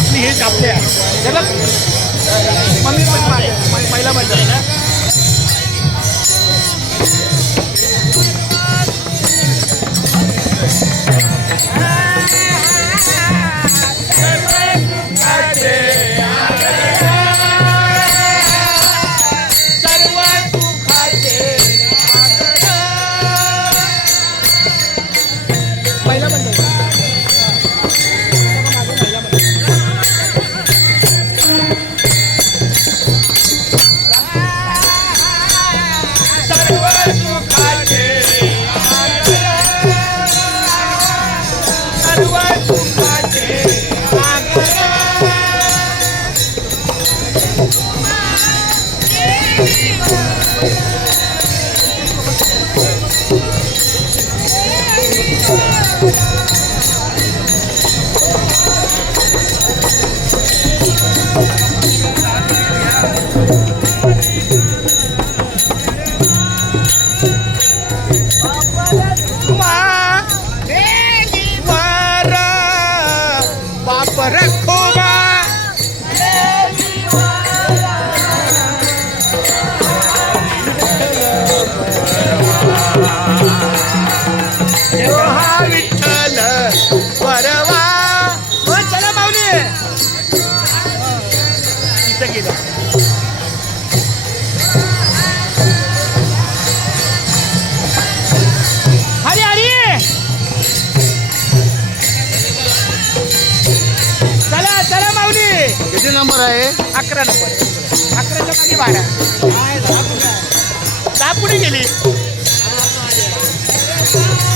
आपली हेच आपल्या महिला मंडळ किती नंबर आहे? 11 नंबर. 11च्या मागे 12. दहा पुढे गेली.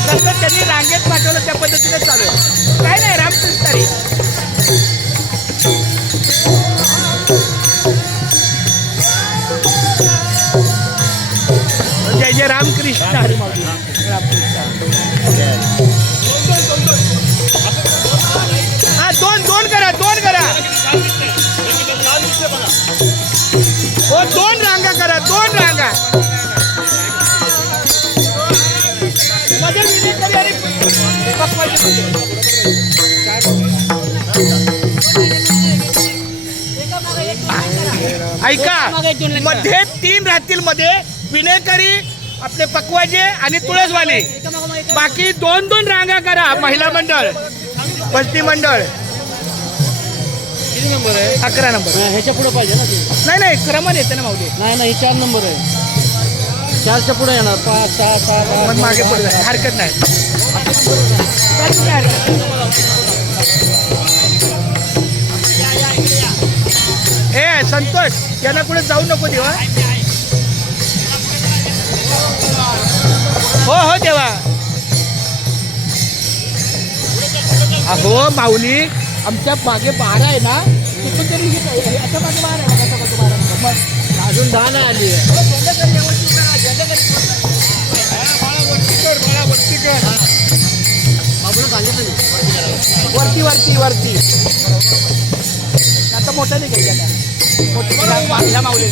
जसं त्यांनी रांगेत पाठवलं त्या पद्धतीने चालू आहे. काय नाही रामकृष्ण हरी. जय जय रामकृष्ण हरी. हा दोन करा हो, 2 रांगा करा, 2 रांगा मध्ये विनेकरी आणि ऐका, मध्ये 3 राहतील. मध्ये विनेकरी, आपले पकवाजे आणि तुळसवाले. बाकी 2 रांगा करा. महिला मंडळ, बस्ती मंडळ. किती नंबर आहे? 11 नंबर. ह्याच्या पुढे पाहिजे ना? नाही क्रमाने येते ना माऊली. नाही 4 नंबर आहे. 4च्या पुढे येणार. 5, 6, 7, 8. मागे पुढे हरकत नाही. ए संतोष, त्यांना कुठे जाऊ नको देवा. हो देवा. अहो माऊली, आमच्या मागे 12 आहे ना, तिथून तरी आता मागे 12 आहे. अजून 10 नाही आली आहे. वरती आता मोठं नाही घ्यायचं. मोठं माऊली